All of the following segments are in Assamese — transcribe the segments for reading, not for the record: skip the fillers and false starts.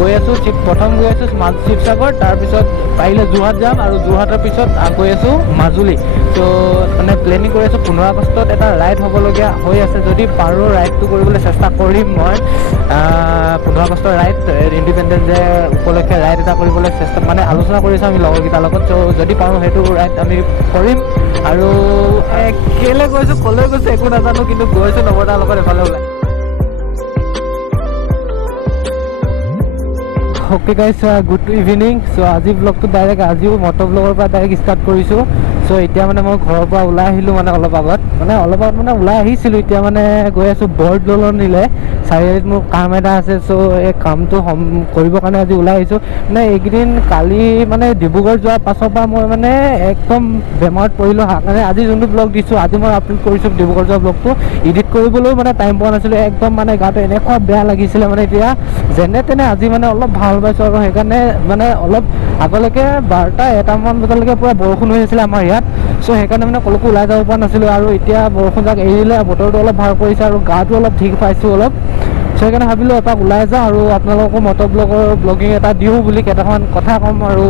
গৈ আছোঁ প্ৰথম গৈ আছোঁ শিৱসাগৰ, তাৰপিছত পাৰিলে যোৰহাট যাম আৰু যোৰহাটৰ পিছত গৈ আছোঁ মাজুলী। ত' মানে প্লেনিং কৰি আছোঁ 15 আগষ্টত এটা ৰাইড হ'বলগীয়া হৈ আছে। যদি পাৰোঁ ৰাইডটো কৰিবলৈ চেষ্টা কৰিম মই। 15 আগষ্টৰ ৰাইড, ইণ্ডিপেণ্ডেন্স ডে উপলক্ষে ৰাইড এটা কৰিবলৈ চেষ্টা মানে আলোচনা কৰিছোঁ আমি লগৰকেইটাৰ লগত। চ' যদি পাৰোঁ সেইটো ৰাইড আমি কৰিম। আৰু কেলৈ গৈছোঁ ক'লৈ গৈছোঁ একো নাজানো, কিন্তু গৈছোঁ নৱদাৰ লগত এফালে ওলাই। অ'কে গাইছ, গুড ইভিনিং। চ' আজি ব্লগটো ডাইৰেক্ট আজিও মটৰ ব্লগৰ পৰা ডাইৰেক্ট ষ্টাৰ্ট কৰিছোঁ। চ' এতিয়া মানে মই ঘৰৰ পৰা ওলাই আহিলোঁ মানে অলপ আগত মানে ওলাই আহিছিলোঁ। এতিয়া মানে গৈ আছোঁ বৰদলনিলৈ, চাৰিআলিত মোৰ কাম এটা আছে। চ' এই কামটো কৰিবৰ কাৰণে আজি ওলাই আহিছোঁ। মানে এইকেইদিন কালি মানে ডিব্ৰুগড় যোৱাৰ পাছৰ পৰা মই মানে একদম বেমাৰত পৰিলোঁ মানে আজি যোনটো ব্লগ দিছোঁ, আজি মই আপলোড কৰিছোঁ ডিব্ৰুগড় যোৱা ব্লগটো, এডিট কৰিবলৈও মানে টাইম পোৱা নাছিলোঁ। একদম মানে গাটো এনেকুৱা বেয়া লাগিছিলে মানে এতিয়া যেনে তেনে আজি মানে অলপ ভাল পাইছোঁ। আৰু সেইকাৰণে মানে অলপ আগলৈকে 12-1মান বজালৈকে পূৰা বৰষুণ হৈ আছিলে আমাৰ ইয়াত। চ' সেইকাৰণে মানে কলৈকো ওলাই যাব পৰা নাছিলোঁ। আৰু এতিয়া বৰষুণ যাক এৰিলে, বতৰটো অলপ ভাল কৰিছে আৰু গাটো অলপ ঠিক পাইছোঁ অলপ। চ' সেইকাৰণে ভাবিলোঁ এপাক ওলাই যাওঁ আৰু আপোনালোককো মটৰ ব্লগিং এটা দিওঁ বুলি কেইটামান কথা ক'ম আৰু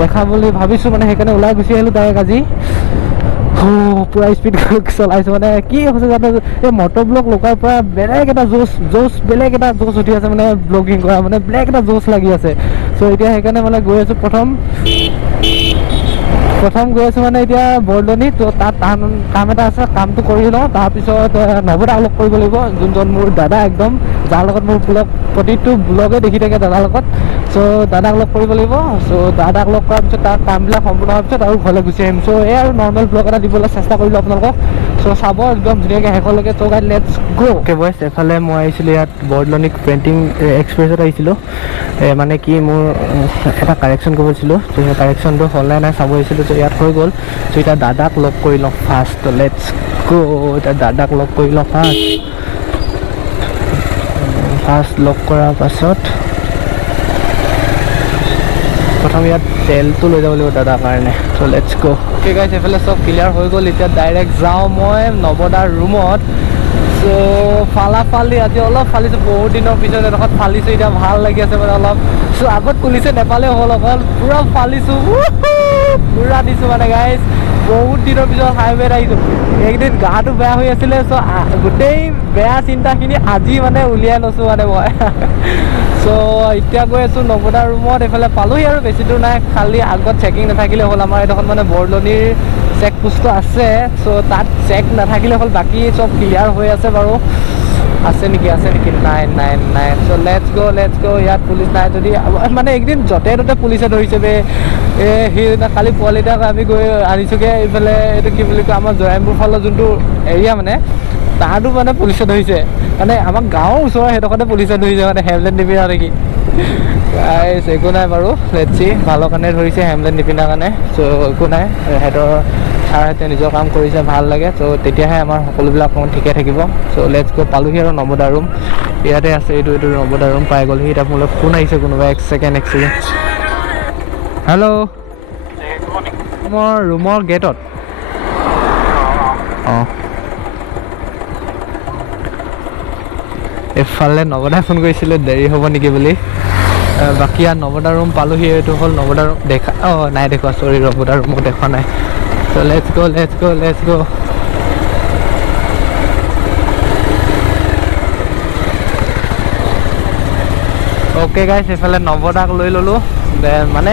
দেখাম বুলি ভাবিছোঁ। মানে সেইকাৰণে ওলাই গুচি আহিলোঁ ডাইৰেক্ট আজি। পূৰা স্পীড চলাইছোঁ মানে কি হৈছে জানো, এই মটৰ ব্লগ লগাৰ পৰা বেলেগ এটা বেলেগ এটা জোচ উঠি আছে মানে ব্লগিং কৰা মানে বেলেগ এটা জোচ লাগি আছে। চ' এতিয়া সেইকাৰণে মানে গৈ আছোঁ প্ৰথম গৈ আছোঁ মানে এতিয়া বৰদলনি। ত' তাত কাম এটা আছে, কামটো কৰি লওঁ। তাৰপিছত নৱদাক লগ কৰিব লাগিব, যোনজন মোৰ দাদা একদম, যাৰ লগত মোৰ প্ৰতিটো ব্লগে দেখি থাকে দাদাৰ লগত। চ' দাদাক লগ কৰিব লাগিব। চ' দাদাক লগ কৰাৰ পিছত তাৰ কামবিলাক সম্পূৰ্ণ হোৱাৰ পিছত আৰু ঘৰলৈ গুচি আহিম। চ' এই আৰু নৰ্মেল ব্লগ এটা দিবলৈ চেষ্টা কৰিলোঁ আপোনালোকক। চ' চাব একদম ধুনীয়াকৈ শেষলৈকে। So' guys let's go. Okay boys, এফালে মই আহিছিলোঁ ইয়াত বৰদলনিক পেইণ্টিং এক্সপ্ৰেছত আহিছিলোঁ। মানে কি মোৰ এটা কাৰেকশ্যন কৰিব দিছিলোঁ। ত' সেই কাৰেকশ্যনটো হ'লে নাই চাব আহিছিলোঁ। ত' ইয়াত হৈ গ'ল। ত' এতিয়া দাদাক লগ কৰি লওঁ ফাৰ্ষ্ট। ত' লেটছ গো। এতিয়া দাদাক লগ কৰি লওঁ ফাৰ্ষ্ট লগ কৰাৰ পাছত প্ৰথম ইয়াত তেলটো লৈ যাব লাগিব দাদাৰ কাৰণে। চ' লেটছ গো। অ'কে গাইজ, এইফালে চব ক্লিয়াৰ হৈ গ'ল। এতিয়া ডাইৰেক্ট যাওঁ মই নৱদাৰ ৰুমত। চ' ফালি আজি অলপ ফালিছোঁ, বহুত দিনৰ পিছত এডোখৰত ফালিছোঁ। এতিয়া ভাল লাগি আছে মানে অলপ। চ' আগত পুলিচে নেপালে হ'ল অকল, পূৰা ফালিছোঁ, পূৰা দিছোঁ মানে গাইজ। বহুত দিনৰ পিছত হাইৱেত আহিছোঁ। এইকেইদিন গাটো বেয়া হৈ আছিলে। চ' গোটেই বেয়া চিন্তাখিনি আজি মানে উলিয়াই লৈছোঁ মানে মই। চ' এতিয়া গৈ আছোঁ নৱদাৰ ৰুমত। এইফালে পালোহি আৰু বেছি দূৰ নাই, খালি আগত চেকিং নাথাকিলে হ'ল। আমাৰ এইডোখৰত মানে বৰদলনিৰ চেক পোষ্টটো আছে। চ' তাত চেক নাথাকিলে হ'ল, বাকী চব ক্লিয়াৰ হৈ আছে বাৰু। আছে নেকি নাই। চ' লেটছ গ'। ইয়াত পুলিচ নাই যদি মানে এইকেইদিন য'তে ত'তে পুলিচে ধৰিছে বে। সেইদিনা কালি পোৱালি এটাক আমি গৈ আনিছোঁগৈ এইফালে, এইটো কি বুলি কয়, আমাৰ জয়মপুৰ ফালৰ যোনটো এৰিয়া মানে তাতো মানে পুলিচে ধৰিছে। মানে আমাৰ গাঁৱৰ ওচৰৰ সেইডোখৰতে পুলিচে ধৰিছে মানে হেলমেট নিপিন্ধা নেকি। একো নাই বাৰু, লেটছ চি। ভালৰ কাৰণে ধৰিছে, হেলমেট নিপিন্ধাৰ কাৰণে। চ' একো নাই, সিহঁতৰ ছাৰহঁতে নিজৰ কাম কৰিছে, ভাল লাগে। চ' তেতিয়াহে আমাৰ সকলোবিলাক অকণমান ঠিকে থাকিব। চ' লেটছ গো। পালোহি আৰু নৱদাৰ ৰুম ইয়াতে আছে। এইটো নৱদাৰ ৰুম পাই গ'লহি। এতিয়া মোলৈ ফোন আহিছে কোনোবা, এক ছেকেণ্ড। হেল্ল', মোৰ ৰুমৰ গেটত। অঁ, এইফালে নৱদাই ফোন কৰিছিলে দেৰি হ'ব নেকি বুলি। বাকী ইয়াত নৱদাৰ ৰুম পালোহি। এইটো হ'ল নৱদাৰ ৰুম। নাই দেখুওৱা, চৰি, নৱদাৰ ৰুমত দেখুওৱা নাই। চ' লেটছ গো। অ'কে গাইছ, এইফালে নৱদাক লৈ ল'লোঁ। মানে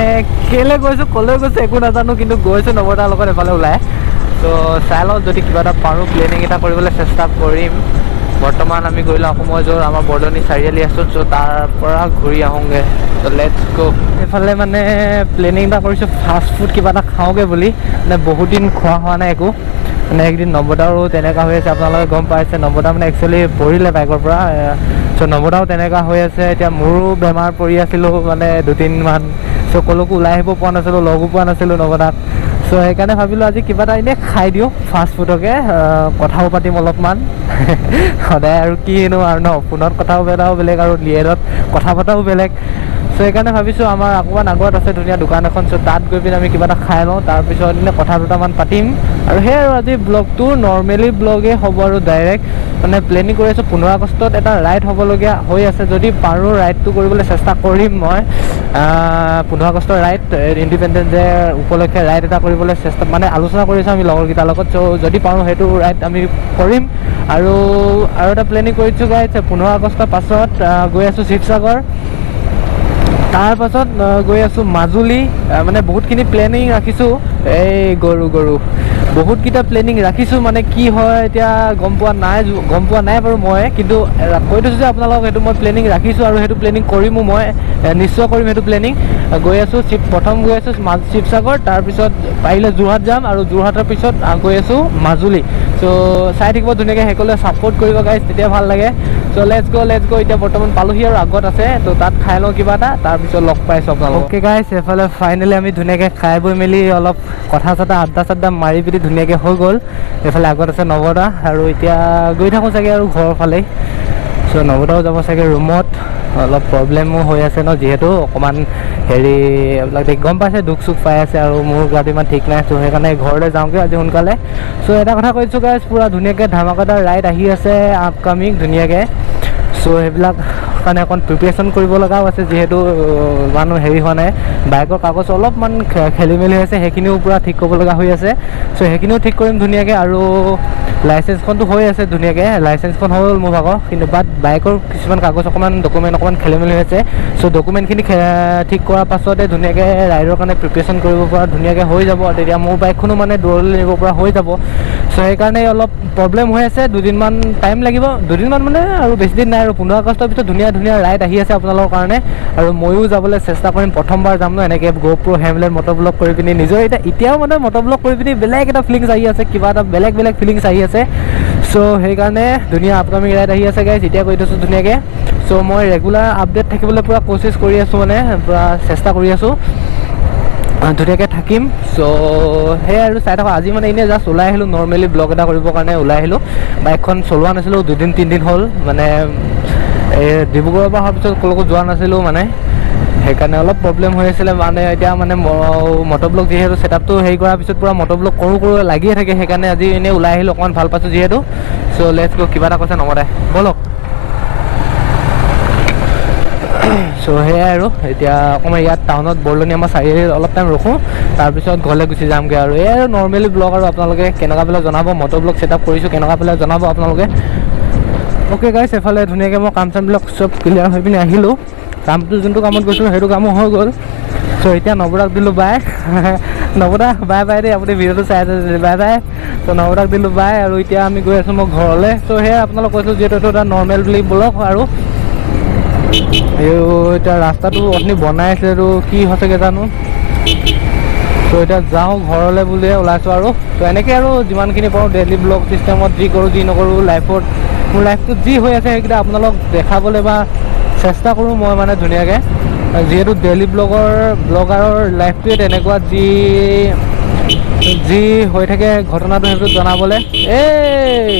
কেলৈ গৈছোঁ ক'লৈ গৈছোঁ একো নাজানো, কিন্তু গৈছোঁ নৱদাৰ লগত এফালে ওলাই। ত' চাই লওঁ, যদি কিবা এটা পাৰোঁ প্লেনিং এটা কৰিবলৈ চেষ্টা কৰিম। বৰ্তমান আমি গৈ লওঁ, আকৌ মই য'ত আমাৰ বৰদলনি চাৰিআলি আছোঁ, চ' তাৰ পৰা ঘূৰি আহোঁগৈ। ত' লেটছ গো। এইফালে মানে প্লেনিং এটা কৰিছোঁ ফাষ্ট ফুড কিবা এটা খাওঁগৈ বুলি। মানে বহুত দিন খোৱা হোৱা নাই একো। মানে একদিন নৱদাৰো তেনেকুৱা হৈ আছে, আপোনালোকে গম পাইছে। নৱদা মানে একচুৱেলি পৰিলে বাইকৰ পৰা। চ' নৱদাও তেনেকুৱা হৈ আছে। এতিয়া মোৰো বেমাৰ পৰি আছিলোঁ মানে 2-3 মাহ। চ' ক'লৈকো ওলাই আহিব পৰা নাছিলোঁ, লগো পোৱা নাছিলোঁ নৱদাক। চ' সেইকাৰণে ভাবিলোঁ আজি কিবা এটা এনেই খাই দিওঁ ফাষ্ট ফুডকে, কথাও পাতিম অলপমান। সদায় আৰু কিনো আৰু ন, ফোনত কথাও বেলেগ আৰু ৰিয়েলত কথা পতাও বেলেগ। চ' চ' সেইকাৰণে ভাবিছোঁ আমাৰ অকণমান আগত আছে ধুনীয়া দোকান এখন, চ' তাত গৈ পিনে আমি কিবা এটা খাই লওঁ, তাৰপিছত এনে কথা দুটামান পাতিম আৰু সেই আৰু আজি ব্লগটো নৰ্মেলি ব্লগেই হ'ব আৰু ডাইৰেক্ট মানে প্লেনিং কৰি আছোঁ 15 আগষ্টত এটা ৰাইড হ'বলগীয়া হৈ আছে, যদি পাৰোঁ ৰাইডটো কৰিবলৈ চেষ্টা কৰিম মই 15 আগষ্টৰ ৰাইড ইণ্ডিপেণ্ডেন্স ডে উপলক্ষে ৰাইড এটা কৰিবলৈ চেষ্টা মানে আলোচনা কৰিছোঁ আমি লগৰকেইটাৰ লগত, চ' যদি পাৰোঁ সেইটো ৰাইড আমি কৰিম আৰু এটা প্লেনিং কৰিছোঁ গাইজ 15 আগষ্টৰ পাছত গৈ আছোঁ শিৱসাগৰ, তাৰ পাছত গৈ আছোঁ মাজুলী, মানে বহুতখিনি প্লেনিং ৰাখিছোঁ, এই গৰু বহুতকেইটা প্লেনিং ৰাখিছোঁ, মানে কি হয় এতিয়া গম পোৱা নাই বাৰু মই, কিন্তু কৈ থৈছোঁ যে আপোনালোকক সেইটো মই প্লেনিং ৰাখিছোঁ আৰু সেইটো প্লেনিং কৰিমো মই, নিশ্চয় কৰিম সেইটো প্লেনিং। গৈ আছোঁ প্ৰথম গৈ আছোঁ শিৱসাগৰ, তাৰপিছত পাৰিলে যোৰহাট যাম আৰু যোৰহাটৰ পিছত গৈ আছোঁ মাজুলী, চ' চাই থাকিব ধুনীয়াকৈ, সকলোৱে ছাপোৰ্ট কৰিব গাইজ, তেতিয়া ভাল লাগে। চ' লেটছ গ' এতিয়া বৰ্তমান পালোহি আৰু আগত আছে, ত' তাত খাই লওঁ কিবা এটা, তাৰপিছত লগ পাইছোঁ আপোনালোক। অ'কে গাইজ, এইফালে ফাইনেলি আমি ধুনীয়াকৈ খাই বৈ মেলি অলপ কথা চথা আড্ডা মাৰি পিনি ধুনীয়াকৈ হৈ গ'ল। এইফালে আগত আছে নৱদা আৰু এতিয়া গৈ থাকোঁ চাগে আৰু ঘৰৰ ফালেই, চ' নৱদাও যাব চাগে ৰুমত, অলপ প্ৰব্লেমো হৈ আছে ন, যিহেতু অকণমান হেৰি এইবিলাক গম পাইছে, দুখ চুখ পাই আছে আৰু মোৰ গাটো ইমান ঠিক নাই, চ' সেইকাৰণে ঘৰলৈ যাওঁগৈ আজি সোনকালে। চ' এটা কথা কৈছোঁ গাইজ, পূৰা ধুনীয়াকৈ ধামাকাদাৰ ৰাইড আহি আছে আপকামিং ধুনীয়াকৈ, চ' সেইবিলাক কাৰণে অকণ প্ৰিপেৰেশ্যন কৰিব লগাও আছে, যিহেতু ইমানো হেৰি হোৱা নাই, বাইকৰ কাগজ অলপমান খেলি মেলি হৈছে, সেইখিনিও পূৰা ঠিক কৰিব লগা হৈ আছে, চ' সেইখিনিও ঠিক কৰিম ধুনীয়াকৈ। আৰু লাইচেঞ্চখনটো হৈ আছে ধুনীয়াকৈ, লাইচেঞ্চখন হ'ল মোৰ ভাগৰ, কিন্তু বাট বাইকৰ কিছুমান কাগজ ডকুমেণ্ট অকণমান খেলি মেলি হৈছে, চ' ডকুমেণ্টখিনি ঠিক কৰাৰ পাছতে ধুনীয়াকৈ ৰাইডৰ কাৰণে প্ৰিপেৰেশ্যন কৰিব পৰা ধুনীয়াকৈ হৈ যাব, তেতিয়া মোৰ বাইকখনো মানে দূৰলৈ নিব পৰা হৈ যাব। চ' সেইকাৰণে অলপ প্ৰব্লেম হৈ আছে, দুদিনমান টাইম লাগিব, দুদিনমান মানে আৰু বেছি দিন নাই আৰু 15 আগষ্টৰ পিছত ধুনীয়া ৰাইড আহি আছে আপোনালোকৰ কাৰণে, আৰু ময়ো যাবলৈ চেষ্টা কৰিম, প্ৰথমবাৰ যাম ন এনেকৈ GoPro হেমলেট মটৰব্লগ কৰি পিনি, নিজৰ এতিয়াও মানে মটৰব্লগ কৰি পিনি বেলেগ এটা ফিলিংছ আহি আছে, কিবা এটা বেলেগ ফিলিংছ আহি আছে, চ' সেইকাৰণে ধুনীয়া আপকামিং ৰাইড আহি আছে গাইজ, এতিয়া কৰি থৈছোঁ ধুনীয়াকৈ। চ' মই ৰেগুলাৰ আপডেট থাকিবলৈ পূৰা কোচিছ কৰি আছোঁ, মানে পূৰা চেষ্টা কৰি আছোঁ ধুনীয়াকৈ থাকিম। চ' সেয়াই আৰু চাই থাকক, আজি মানে এনেই জাষ্ট ওলাই আহিলোঁ, নৰ্মেলি ব্লগ এটা কৰিবৰ কাৰণে ওলাই আহিলোঁ, বাইকখন চলোৱা নাছিলোঁ 2-3 দিন হ'ল, মানে এই ডিব্ৰুগড়ৰ পৰা অহাৰ পিছত ক'লৈকো যোৱা নাছিলোঁ, মানে সেইকাৰণে অলপ প্ৰব্লেম হৈ আছিলে, মানে এতিয়া মানে মটৰব্লগ যিহেতু ছেটআপটো হেৰি কৰাৰ পিছত পূৰা মটৰব্লগ কৰোঁ লাগিয়ে থাকে, সেইকাৰণে আজি এনেই ওলাই আহিলোঁ, অকণমান ভাল পাইছোঁ যিহেতু। চ' লেটছ গ', কিবা এটা কৈছে নমতে ব'লক। চ' সেয়াই আৰু এতিয়া অকণমান ইয়াত টাউনত বৰলনি আমাৰ চাৰিআলিত অলপ টাইম ৰখোঁ, তাৰপিছত ঘৰলৈ গুচি যামগৈ আৰু এই আৰু নৰ্মেলি ব্লগ, আৰু আপোনালোকে কেনেকুৱা পেলাই জনাব, মটৰব্লগ ছেটআপ কৰিছোঁ কেনেকুৱা পেলাই জনাব আপোনালোকে। অ'কে গাইছ, এফালে ধুনীয়াকৈ মই কাম চামবিলাক চব ক্লিয়াৰ হৈ পিনি আহিলোঁ, কামটো যোনটো কামত গৈছিলোঁ সেইটো কামো হৈ গ'ল। চ' এতিয়া নৱদাক দিলোঁ বাই, নৱদা বাই দেই, আপুনি ভিডিঅ'টো চাই আছে বাই। চ' নৱদাক দিলোঁ বাই, আৰু এতিয়া আমি গৈ আছোঁ মই ঘৰলৈ। চ' সেয়া আপোনালোক কৈছোঁ যিহেতু এইটো এটা নৰ্মেল বুলি ব্লগ, আৰু এতিয়া ৰাস্তাটো অথনি বনাই আছে, এইটো কি হৈছেগৈ জানো। চ' এতিয়া যাওঁ ঘৰলৈ বুলিয়ে ওলাইছোঁ আৰু। ত' এনেকৈ আৰু যিমানখিনি পাৰোঁ ডেইলি ব্লগ চিষ্টেমত যি কৰোঁ যি নকৰোঁ, মোৰ লাইফটোত যি হৈ আছে সেইকেইটা আপোনালোক দেখাবলৈ বা চেষ্টা কৰোঁ মই, মানে ধুনীয়াকৈ, যিহেতু ডেইলি ব্লগাৰৰ লাইফটোৱে তেনেকুৱা, যি হৈ থাকে ঘটনাটো সেইটো জনাবলৈ। এই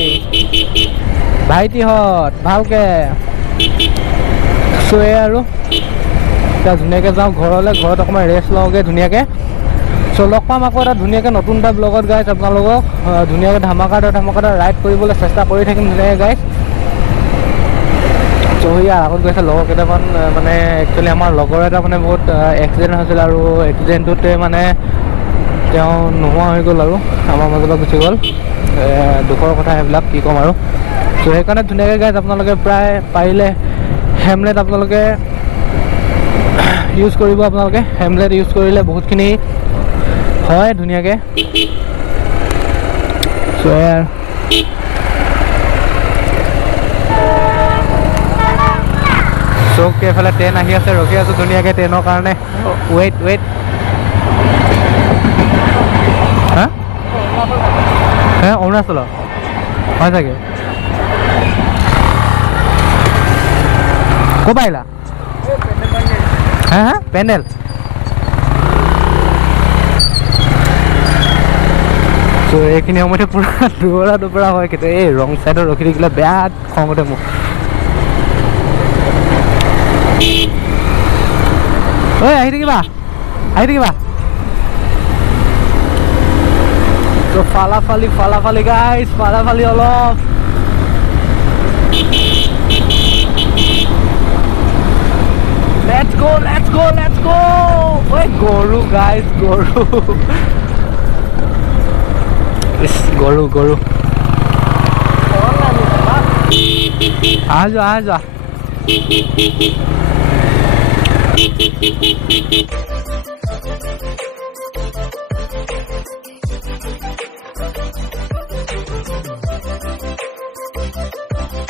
ভাইটিহঁত ভালকৈ চ' এই আৰু এতিয়া ধুনীয়াকৈ যাওঁ ঘৰলৈ, ঘৰত অকণমান ৰেষ্ট লওঁগৈ ধুনীয়াকৈ। চ' লগ পাম আকৌ এটা ধুনীয়াকৈ নতুন এটা ব্লগত গাইজ, আপোনালোকক ধুনীয়াকৈ ধামাকাদাৰ ৰাইড কৰিবলৈ চেষ্টা কৰি থাকিম ধুনীয়াকৈ গাইজ। চ' ইয়াৰ আগত গৈছে লগৰ কেইটামান, মানে একচুৱেলি আমাৰ লগৰ এটা মানে বহুত এক্সিডেণ্ট হৈছিল, আৰু এক্সিডেণ্টটোতে মানে তেওঁ নোহোৱা হৈ গ'ল আৰু আমাৰ মাজৰ পৰা গুচি গ'ল, দুখৰ কথা সেইবিলাক, কি ক'ম আৰু। চ' সেইকাৰণে ধুনীয়াকৈ গাইজ আপোনালোকে প্ৰায় পাৰিলে হেমলেট আপোনালোকে ইউজ কৰিব, আপোনালোকে হেমলেট ইউজ কৰিলে বহুতখিনি হয় ধুনীয়াকৈ। চ' চৌক এইফালে ট্ৰেইন আহি আছে, ৰখি আছোঁ ধুনীয়াকৈ ট্ৰেইনৰ কাৰণে। ৱেইট হা অৰুণাচলৰ হয় চাগে, ক'ৰ পৰা আহিলা? হা পেণ্ডেল। ত' এইখিনি সময়তে পূৰা দুপৰা হয়, কিন্তু এই ৰং চাইডত ৰখি থাকিলে বেয়া খং উঠে মোক। ঐ আহি থাকিবা তো ফালাফালি গাইজ ফালাফালি অলপ let's go ঐ গৰু গাইজ গৰু আহা যোৱা